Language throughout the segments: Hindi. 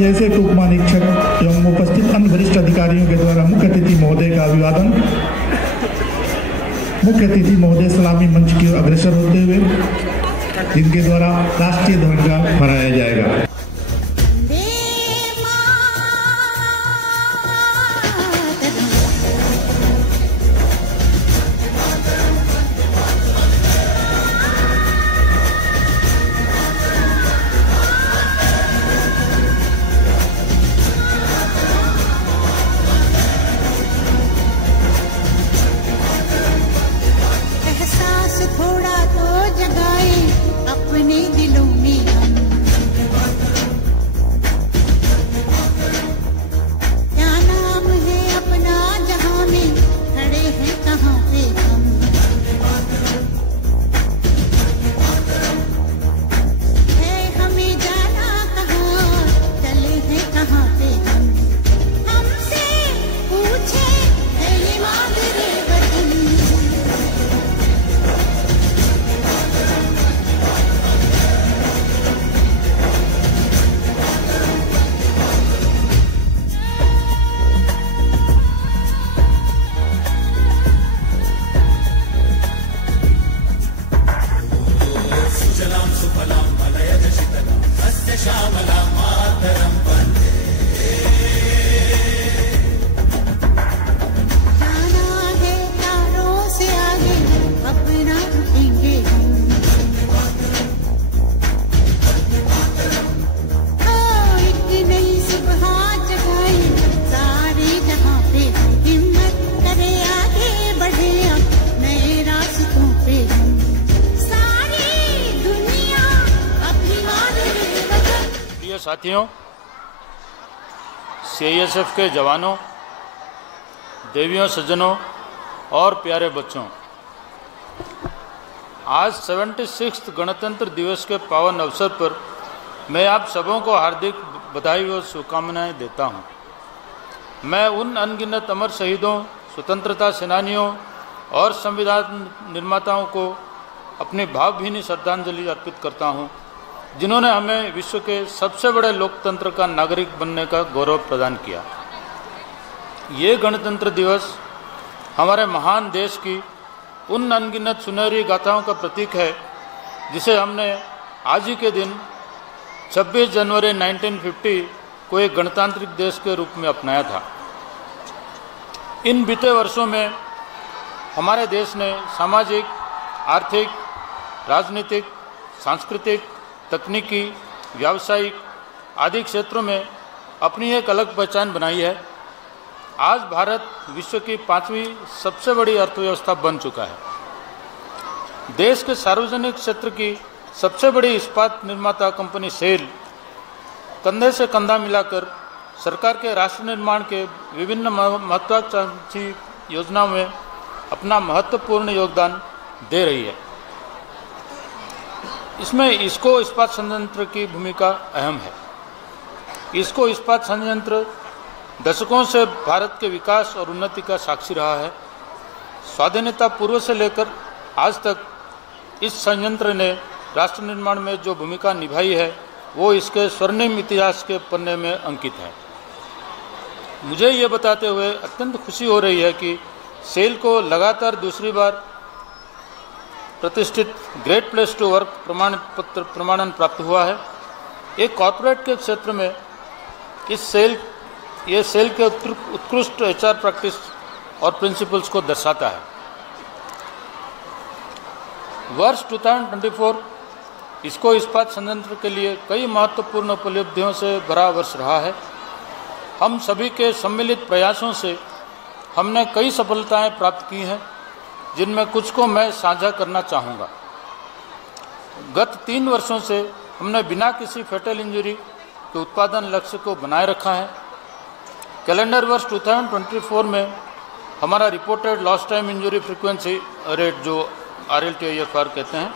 सीएसएफ उप महानिरीक्षक एवं उपस्थित अन्य वरिष्ठ अधिकारियों के द्वारा मुख्य अतिथि महोदय का अभिवादन। मुख्य अतिथि महोदय सलामी मंच की ओर अग्रसर होते हुए जिनके द्वारा राष्ट्रीय ध्वज फहराया जाएगा। साथियों, सीएसएफ के जवानों, देवियों, सज्जनों और प्यारे बच्चों, आज 76वें गणतंत्र दिवस के पावन अवसर पर मैं आप सबों को हार्दिक बधाई और शुभकामनाएं देता हूं। मैं उन अनगिनत अमर शहीदों, स्वतंत्रता सेनानियों और संविधान निर्माताओं को अपनी भावभीनी श्रद्धांजलि अर्पित करता हूं, जिन्होंने हमें विश्व के सबसे बड़े लोकतंत्र का नागरिक बनने का गौरव प्रदान किया। ये गणतंत्र दिवस हमारे महान देश की उन अनगिनत सुनहरी गाथाओं का प्रतीक है जिसे हमने आज ही के दिन 26 जनवरी 1950 को एक गणतांत्रिक देश के रूप में अपनाया था। इन बीते वर्षों में हमारे देश ने सामाजिक, आर्थिक, राजनीतिक, सांस्कृतिक, तकनीकी, व्यावसायिक आदि क्षेत्रों में अपनी एक अलग पहचान बनाई है। आज भारत विश्व की 5वीं सबसे बड़ी अर्थव्यवस्था बन चुका है। देश के सार्वजनिक क्षेत्र की सबसे बड़ी इस्पात निर्माता कंपनी सेल कंधे से कंधा मिलाकर सरकार के राष्ट्र निर्माण के विभिन्न महत्वाकांक्षी योजनाओं में अपना महत्वपूर्ण योगदान दे रही है। इसमें इसको इस्पात संयंत्र की भूमिका अहम है। इसको इस्पात संयंत्र दशकों से भारत के विकास और उन्नति का साक्षी रहा है। स्वाधीनता पूर्व से लेकर आज तक इस संयंत्र ने राष्ट्र निर्माण में जो भूमिका निभाई है वो इसके स्वर्णिम इतिहास के पन्ने में अंकित है। मुझे ये बताते हुए अत्यंत खुशी हो रही है कि सेल को लगातार दूसरी बार प्रतिष्ठित ग्रेट प्लेस टू वर्क प्रमाणन प्राप्त हुआ है। एक कॉर्पोरेट के क्षेत्र में ये सेल के उत्कृष्ट एचआर प्रैक्टिस और प्रिंसिपल्स को दर्शाता है। वर्ष 2024 इसको इस्पात संयंत्र के लिए कई महत्वपूर्ण उपलब्धियों से भरा वर्ष रहा है। हम सभी के सम्मिलित प्रयासों से हमने कई सफलताएं प्राप्त की हैं, जिनमें कुछ को मैं साझा करना चाहूँगा। गत 3 वर्षों से हमने बिना किसी फेटल इंजरी के उत्पादन लक्ष्य को बनाए रखा है। कैलेंडर वर्ष 2024 में हमारा reported lost time injury frequency rate, जो RLTIFR कहते हैं,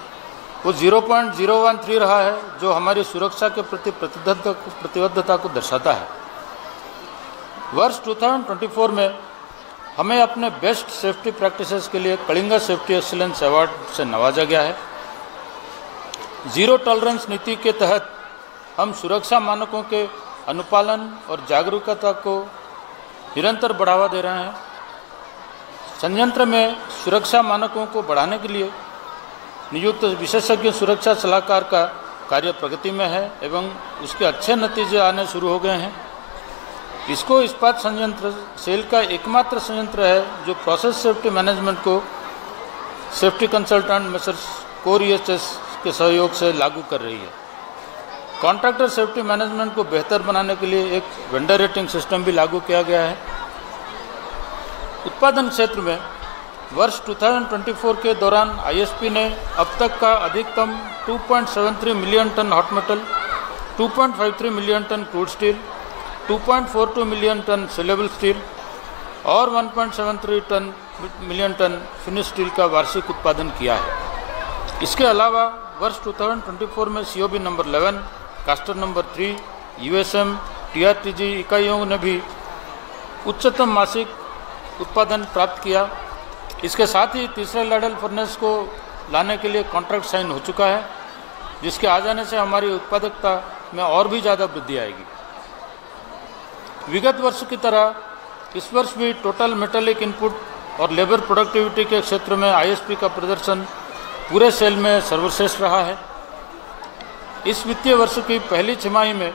वो 0.013 रहा है, जो हमारी सुरक्षा के प्रति प्रतिबद्धता को दर्शाता है। वर्ष 2024 में हमें अपने बेस्ट सेफ्टी प्रैक्टिसेस के लिए कलिंगा सेफ्टी एक्सीलेंस अवार्ड से नवाजा गया है। जीरो टॉलरेंस नीति के तहत हम सुरक्षा मानकों के अनुपालन और जागरूकता को निरंतर बढ़ावा दे रहे हैं। संयंत्र में सुरक्षा मानकों को बढ़ाने के लिए नियुक्त विशेषज्ञ सुरक्षा सलाहकार का कार्य प्रगति में है एवं उसके अच्छे नतीजे आने शुरू हो गए हैं। इसको इस्पात संयंत्र सेल का एकमात्र संयंत्र है जो प्रोसेस सेफ्टी मैनेजमेंट को safety consultant messrs core EHS के सहयोग से लागू कर रही है। कॉन्ट्रैक्टर सेफ्टी मैनेजमेंट को बेहतर बनाने के लिए एक वेंडर रेटिंग सिस्टम भी लागू किया गया है। उत्पादन क्षेत्र में वर्ष 2024 के दौरान ISP ने अब तक का अधिकतम 2.73 million ton hot metal, 2.53 million ton crude steel, 2.42 million ton saleable steel और 1.73 मिलियन टन फिनिश स्टील का वार्षिक उत्पादन किया है। इसके अलावा वर्ष 2024 में COB number 11, caster number 3, USM, TRTG इकाइयों ने भी उच्चतम मासिक उत्पादन प्राप्त किया। इसके साथ ही तीसरे लैडल फर्नेस को लाने के लिए कॉन्ट्रैक्ट साइन हो चुका है, जिसके आ जाने से हमारी उत्पादकता में और भी ज़्यादा वृद्धि आएगी। विगत वर्ष की तरह इस वर्ष भी टोटल मेटेलिक इनपुट और लेबर प्रोडक्टिविटी के क्षेत्र में ISP का प्रदर्शन पूरे सेल में सर्वश्रेष्ठ रहा है। इस वित्तीय वर्ष की पहली छमाही में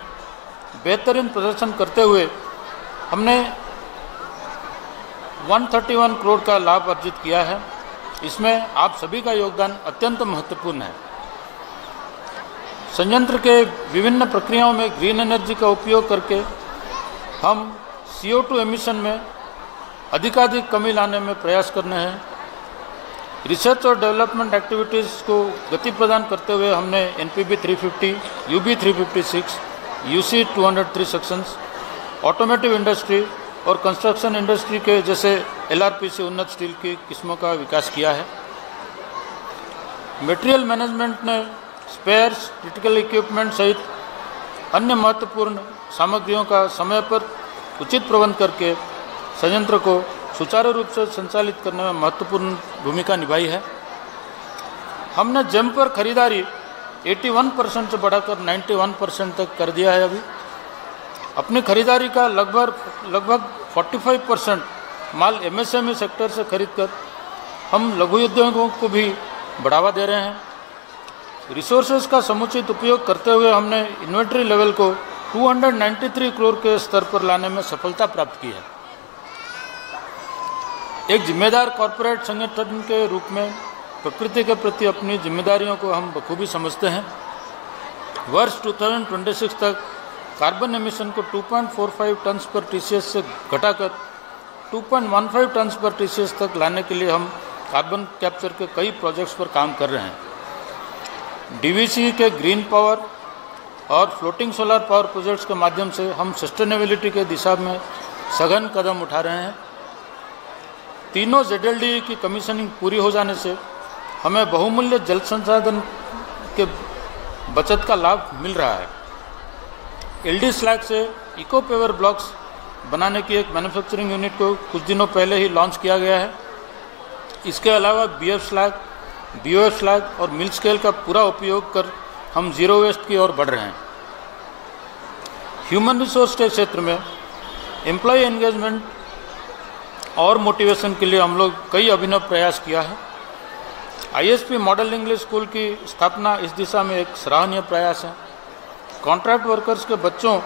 बेहतरीन प्रदर्शन करते हुए हमने 131 करोड़ का लाभ अर्जित किया है। इसमें आप सभी का योगदान अत्यंत महत्वपूर्ण है। संयंत्र के विभिन्न प्रक्रियाओं में ग्रीन एनर्जी का उपयोग करके हम CO2 एमिशन में अधिकाधिक कमी लाने में प्रयास करने हैं। रिसर्च और डेवलपमेंट एक्टिविटीज़ को गति प्रदान करते हुए हमने NPB 350, UB 356, UC 203 sections, automotive industry और कंस्ट्रक्शन इंडस्ट्री के जैसे LRPC उन्नत स्टील की किस्मों का विकास किया है। मटेरियल मैनेजमेंट ने स्पेयर्स, क्रिटिकल इक्विपमेंट सहित अन्य महत्वपूर्ण सामग्रियों का समय पर उचित प्रबंध करके संयंत्र को सुचारू रूप से संचालित करने में महत्वपूर्ण भूमिका निभाई है। हमने जेम पर खरीदारी 81% से बढ़ाकर 91% तक कर दिया है। अभी अपनी खरीदारी का लगभग 45% माल MSME सेक्टर से खरीदकर हम लघु उद्योगों को भी बढ़ावा दे रहे हैं। रिसोर्सेज का समुचित उपयोग करते हुए हमने इन्वेंट्री लेवल को 293 करोड़ के स्तर पर लाने में सफलता प्राप्त की है। एक जिम्मेदार कॉरपोरेट संगठन के रूप में प्रकृति के प्रति अपनी जिम्मेदारियों को हम बखूबी समझते हैं। वर्ष 2026 तक कार्बन एमिशन को 2.45 टन पर TCS से घटाकर 2.15 टन पर TCS तक लाने के लिए हम कार्बन कैप्चर के कई प्रोजेक्ट्स पर काम कर रहे हैं। DVC के ग्रीन पावर और फ्लोटिंग सोलर पावर प्रोजेक्ट्स के माध्यम से हम सस्टेनेबिलिटी के दिशा में सघन कदम उठा रहे हैं। तीनों ZLD की कमीशनिंग पूरी हो जाने से हमें बहुमूल्य जल संसाधन के बचत का लाभ मिल रहा है। LD स्लैग से इको पेवर ब्लॉक्स बनाने की एक मैन्युफैक्चरिंग यूनिट को कुछ दिनों पहले ही लॉन्च किया गया है। इसके अलावा BF स्लैग, BOF स्लैग और मिल स्केल का पूरा उपयोग कर हम जीरो वेस्ट की ओर बढ़ रहे हैं। ह्यूमन रिसोर्स के क्षेत्र में एम्प्लॉय एंगेजमेंट और मोटिवेशन के लिए हम लोग कई अभिनव प्रयास किया है। ISP मॉडल इंग्लिश स्कूल की स्थापना इस दिशा में एक सराहनीय प्रयास है। कॉन्ट्रैक्ट वर्कर्स के बच्चों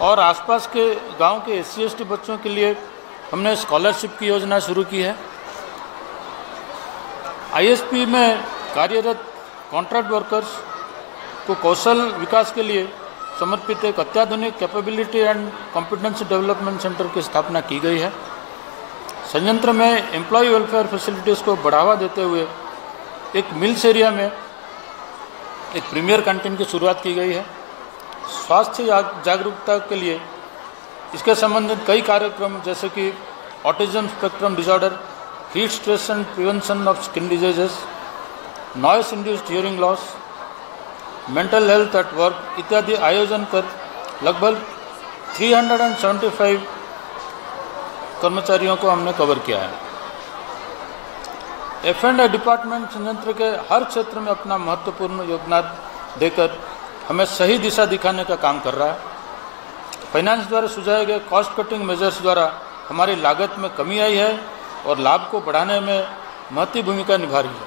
और आसपास के गांव के SC/ST बच्चों के लिए हमने स्कॉलरशिप की योजना शुरू की है। ISP में कार्यरत कॉन्ट्रैक्ट वर्कर्स को कौशल विकास के लिए समर्पित एक अत्याधुनिक capability and competency development centre की स्थापना की गई है। संयंत्र में एम्प्लॉय वेलफेयर फैसिलिटीज़ को बढ़ावा देते हुए एक मिल्स एरिया में एक प्रीमियर कैंटीन की शुरुआत की गई है। स्वास्थ्य जागरूकता के लिए इसके संबंधित कई कार्यक्रम जैसे कि autism spectrum disorder, heat stress and prevention of skin diseases, noise induced hearing loss, mental health at work इत्यादि आयोजन कर लगभग 375 कर्मचारियों को हमने कवर किया है। F&A डिपार्टमेंट संयंत्र के हर क्षेत्र में अपना महत्वपूर्ण योगदान देकर हमें सही दिशा दिखाने का काम कर रहा है। फाइनेंस द्वारा सुझाए गए कॉस्ट कटिंग मेजर्स द्वारा हमारी लागत में कमी आई है और लाभ को बढ़ाने में महत्वपूर्ण भूमिका निभा रही है।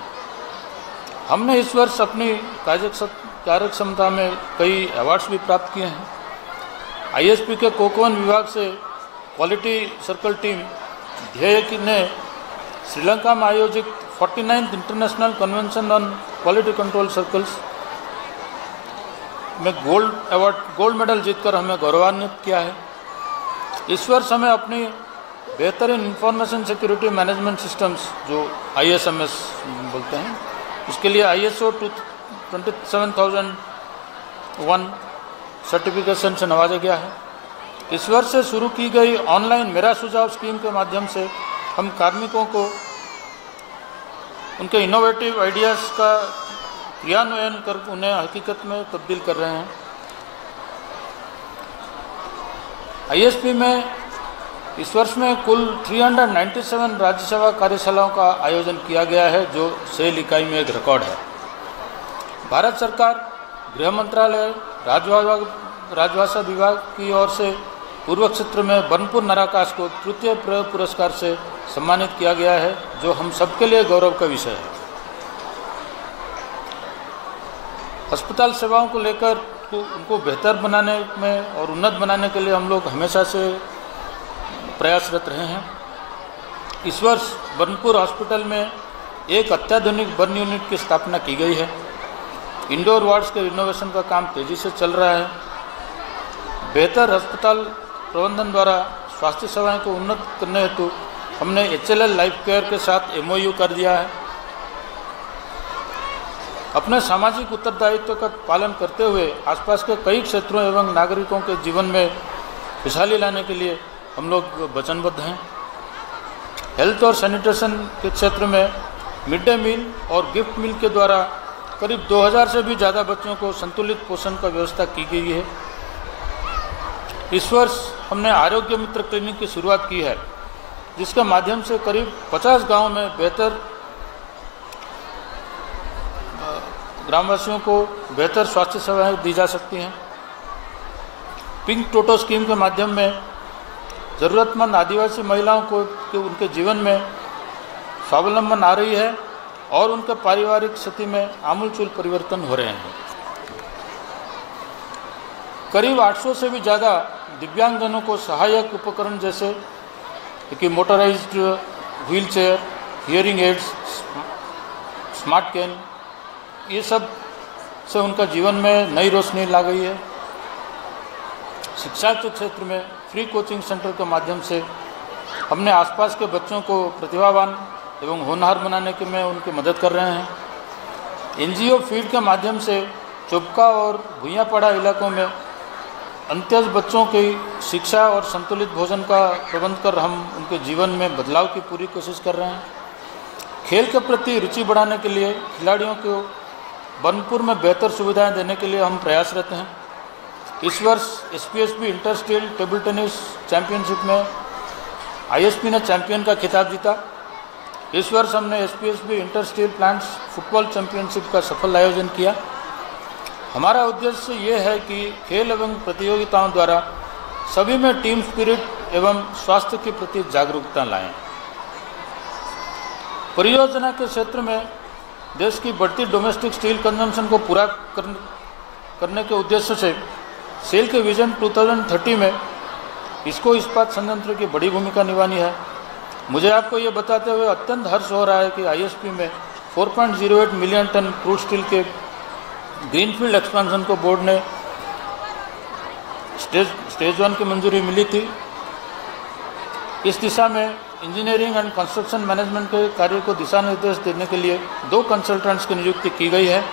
हमने इस वर्ष अपनी कार्यक्षमता में कई अवार्ड्स भी प्राप्त किए हैं। ISP के कोकवन विभाग से क्वालिटी सर्कल टीम ध्येय ने श्रीलंका में आयोजित 49th international convention on quality control circles में गोल्ड मेडल जीतकर हमें गौरवान्वित किया है। इस वर्ष हमें अपनी बेहतरीन इंफॉर्मेशन सिक्योरिटी मैनेजमेंट सिस्टम्स जो ISMS बोलते हैं, इसके लिए ISO 27001 सर्टिफिकेशन से नवाजा गया है। इस वर्ष से शुरू की गई ऑनलाइन मेरा सुझाव स्कीम के माध्यम से हम कार्मिकों को उनके इनोवेटिव आइडियाज़ का क्रियान्वयन कर उन्हें हकीकत में तब्दील कर रहे हैं। ISP में इस वर्ष में कुल 397 राज्य सेवा कार्यशालाओं का आयोजन किया गया है, जो सेल इकाई में एक रिकॉर्ड है। भारत सरकार, गृह मंत्रालय, राजभाषा विभाग की ओर से पूर्व क्षेत्र में बनपुर नराकाश को तृतीय पुरस्कार से सम्मानित किया गया है, जो हम सबके लिए गौरव का विषय है। अस्पताल सेवाओं को लेकर उनको बेहतर बनाने में और उन्नत बनाने के लिए हम लोग हमेशा से प्रयासरत रहे हैं। इस वर्ष बनपुर हॉस्पिटल में एक अत्याधुनिक बर्न यूनिट की स्थापना की गई है। इंडोर वार्ड्स के रिनोवेशन का काम तेजी से चल रहा है। बेहतर अस्पताल प्रबंधन द्वारा स्वास्थ्य सेवाएं को उन्नत करने हेतु हमने HLL लाइफ केयर के साथ MOU कर दिया है। अपने सामाजिक उत्तरदायित्व का पालन करते हुए आसपास के कई क्षेत्रों एवं नागरिकों के जीवन में खुशहाली लाने के लिए हम लोग वचनबद्ध हैं। हेल्थ और सैनिटेशन के क्षेत्र में मिड डे मील और गिफ्ट मील के द्वारा करीब 2000 से भी ज़्यादा बच्चों को संतुलित पोषण का व्यवस्था की गई है। इस वर्ष हमने आरोग्य मित्र क्लिनिक की शुरुआत की है, जिसके माध्यम से करीब 50 गांवों में बेहतर ग्रामवासियों को बेहतर स्वास्थ्य सेवाएं दी जा सकती हैं। पिंक टोटो स्कीम के माध्यम में ज़रूरतमंद आदिवासी महिलाओं को उनके जीवन में स्वावलंबन आ रही है और उनके पारिवारिक स्थिति में आमूलचूल परिवर्तन हो रहे हैं। करीब 800 से भी ज़्यादा दिव्यांगजनों को सहायक उपकरण जैसे कि motorised wheel chair, hearing aids, smart can, ये सब से उनका जीवन में नई रोशनी ला गई है। शिक्षा के क्षेत्र में फ्री कोचिंग सेंटर के माध्यम से हमने आसपास के बच्चों को प्रतिभावान एवं होनहार बनाने के में उनकी मदद कर रहे हैं। NGO फीड के माध्यम से चुबका और भुइयापड़ा इलाकों में अंत्यज बच्चों की शिक्षा और संतुलित भोजन का प्रबंध कर हम उनके जीवन में बदलाव की पूरी कोशिश कर रहे हैं। खेल के प्रति रुचि बढ़ाने के लिए खिलाड़ियों को बनपुर में बेहतर सुविधाएं देने के लिए हम प्रयासरत हैं। इस वर्ष SPSB inter state table tennis championship में ISP ने चैंपियन का खिताब जीता। इस वर्ष हमने SPSB inter state plants football championship का सफल आयोजन किया। हमारा उद्देश्य ये है कि खेल एवं प्रतियोगिताओं द्वारा सभी में टीम स्पिरिट एवं स्वास्थ्य के प्रति जागरूकता लाएं। परियोजना के क्षेत्र में देश की बढ़ती डोमेस्टिक स्टील कंजम्पशन को पूरा करने के उद्देश्य से सेल के विजन 2030 में इसको इस्पात संयंत्र की बड़ी भूमिका निभानी है। मुझे आपको ये बताते हुए अत्यंत हर्ष हो रहा है कि ISP में 4.08 मिलियन टन क्रूड स्टील के ग्रीनफील्ड एक्सपेंशन को बोर्ड ने स्टेज 1 की मंजूरी मिली थी। इस दिशा में इंजीनियरिंग एंड कंस्ट्रक्शन मैनेजमेंट के कार्य को दिशा निर्देश देने के लिए 2 कंसल्टेंट्स की नियुक्ति की गई है।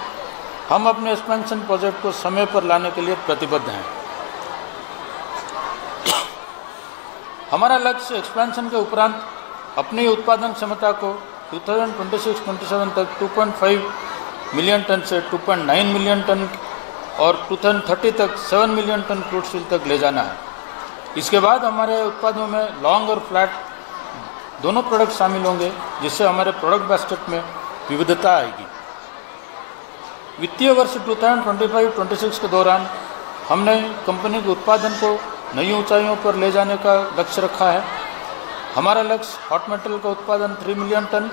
हम अपने एक्सपेंशन प्रोजेक्ट को समय पर लाने के लिए प्रतिबद्ध हैं। हमारा लक्ष्य एक्सपेंशन के उपरांत अपनी उत्पादन क्षमता को 2026-27 तक 2.5 मिलियन टन से 2.9 मिलियन टन और 2030 तक 7 मिलियन टन क्रूड स्टील तक ले जाना है। इसके बाद हमारे उत्पादों में लॉन्ग और फ्लैट दोनों प्रोडक्ट शामिल होंगे, जिससे हमारे प्रोडक्ट बास्केट में विविधता आएगी। वित्तीय वर्ष 2025-26 के दौरान हमने कंपनी के उत्पादन को नई ऊंचाइयों पर ले जाने का लक्ष्य रखा है। हमारा लक्ष्य हॉट मेटल का उत्पादन 3 मिलियन टन,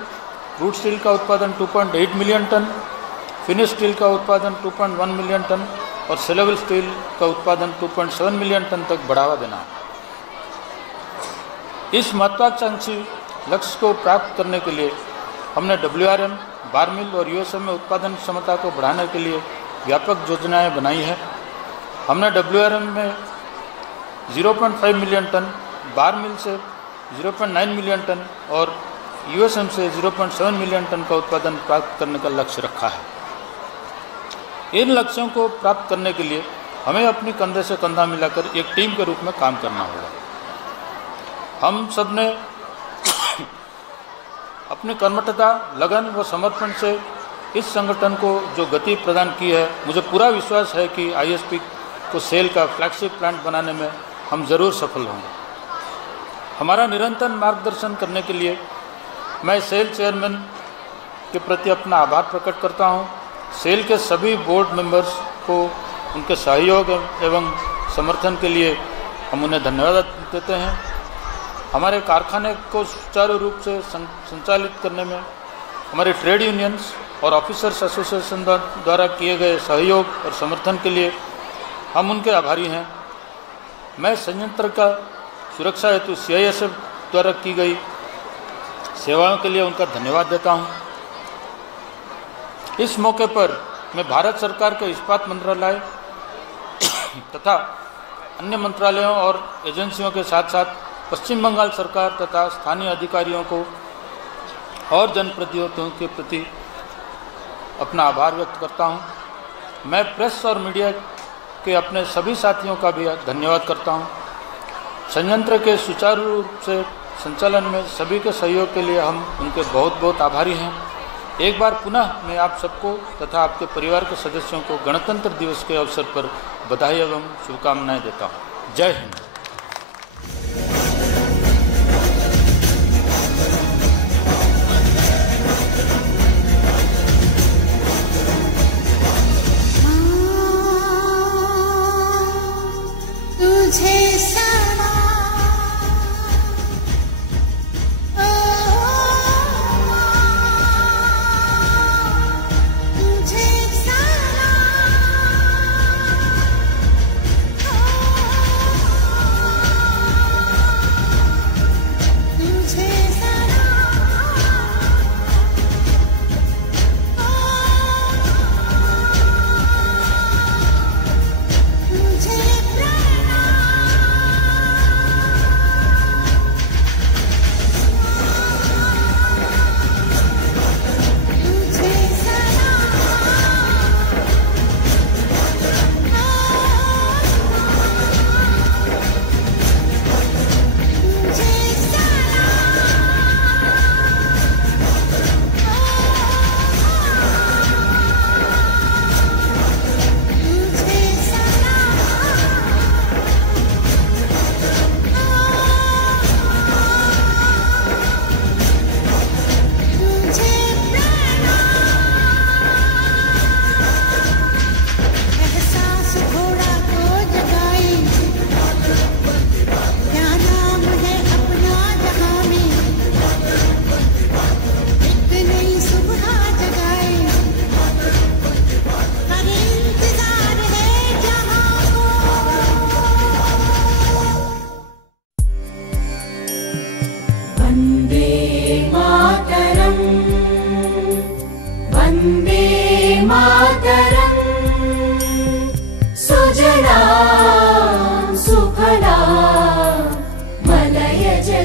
क्रूड स्टील का उत्पादन 2.8 मिलियन टन, फिनिश स्टील का उत्पादन 2.1 मिलियन टन और सेलेबल स्टील का उत्पादन 2.7 मिलियन टन तक बढ़ावा देना है। इस महत्वाकांक्षी लक्ष्य को प्राप्त करने के लिए हमने WRM, बार मिल और USM में उत्पादन क्षमता को बढ़ाने के लिए व्यापक योजनाएं बनाई है। हमने WRM में 0.5 मिलियन टन, बार मिल से 0.9 मिलियन टन और USM से 0.7 मिलियन टन का उत्पादन प्राप्त करने का लक्ष्य रखा है। इन लक्ष्यों को प्राप्त करने के लिए हमें अपनी कंधे से कंधा मिलाकर एक टीम के रूप में काम करना होगा। हम सब ने अपनी कर्मठता, लगन व समर्पण से इस संगठन को जो गति प्रदान की है, मुझे पूरा विश्वास है कि ISP को सेल का फ्लैगशिप प्लांट बनाने में हम ज़रूर सफल होंगे। हमारा निरंतर मार्गदर्शन करने के लिए मैं सेल चेयरमैन के प्रति अपना आभार प्रकट करता हूं। सेल के सभी बोर्ड मेंबर्स को उनके सहयोग एवं समर्थन के लिए हम उन्हें धन्यवाद देते हैं। हमारे कारखाने को सुचारू रूप से संचालित करने में हमारे ट्रेड यूनियंस और ऑफिसर्स एसोसिएशन द्वारा किए गए सहयोग और समर्थन के लिए हम उनके आभारी हैं। मैं संयंत्र का सुरक्षा हेतु CISF द्वारा की गई सेवाओं के लिए उनका धन्यवाद देता हूं। इस मौके पर मैं भारत सरकार के इस्पात मंत्रालय तथा अन्य मंत्रालयों और एजेंसियों के साथ साथ पश्चिम बंगाल सरकार तथा स्थानीय अधिकारियों को और जनप्रतिनिधियों के प्रति अपना आभार व्यक्त करता हूं। मैं प्रेस और मीडिया के अपने सभी साथियों का भी धन्यवाद करता हूं। संयंत्र के सुचारू रूप से संचालन में सभी के सहयोग के लिए हम उनके बहुत बहुत आभारी हैं। एक बार पुनः मैं आप सबको तथा आपके परिवार के सदस्यों को गणतंत्र दिवस के अवसर पर बधाई एवं शुभकामनाएं देता हूं। जय हिंद।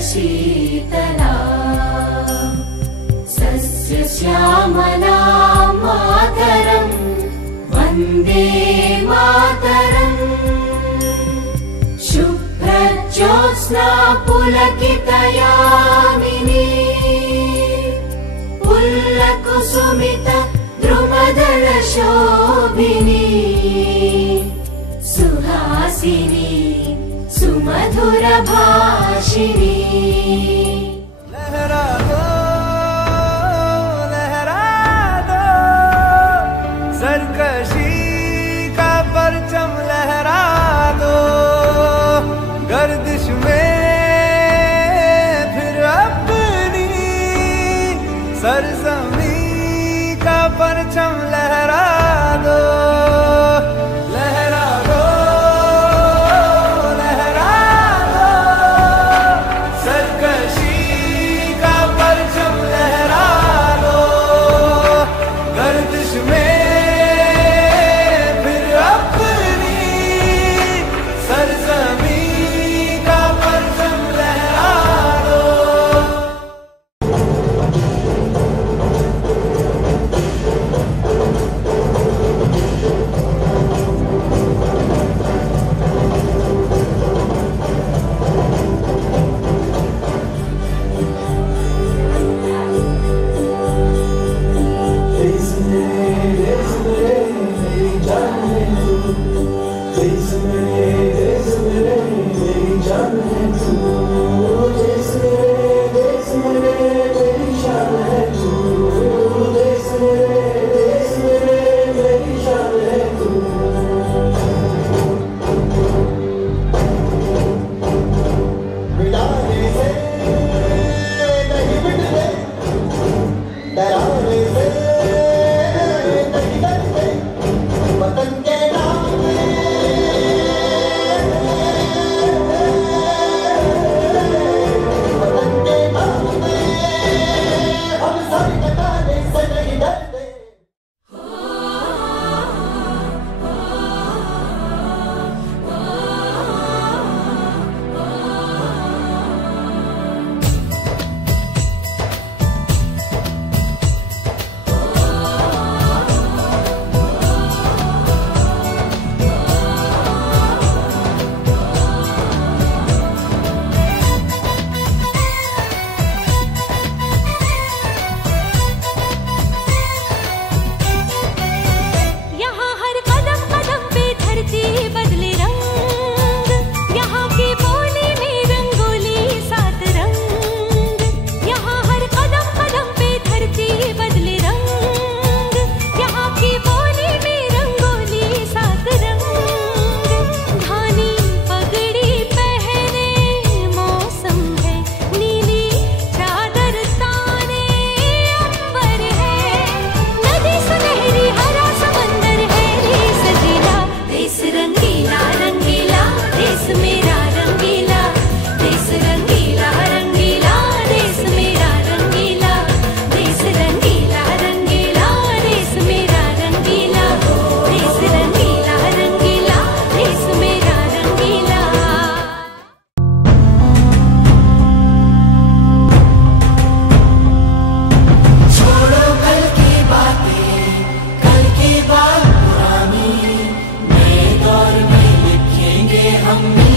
शीतला सस्यश्यामला मातरम् वन्दे मातरम् शुभ्रज्योत्स्ना पुलकितयामिनी पुल्लकुसुमित द्रुमदलशोभिनी सुहासिनी सुमधुरभाषिणी लहरा दो सरकशी का परचम लहरा दो हम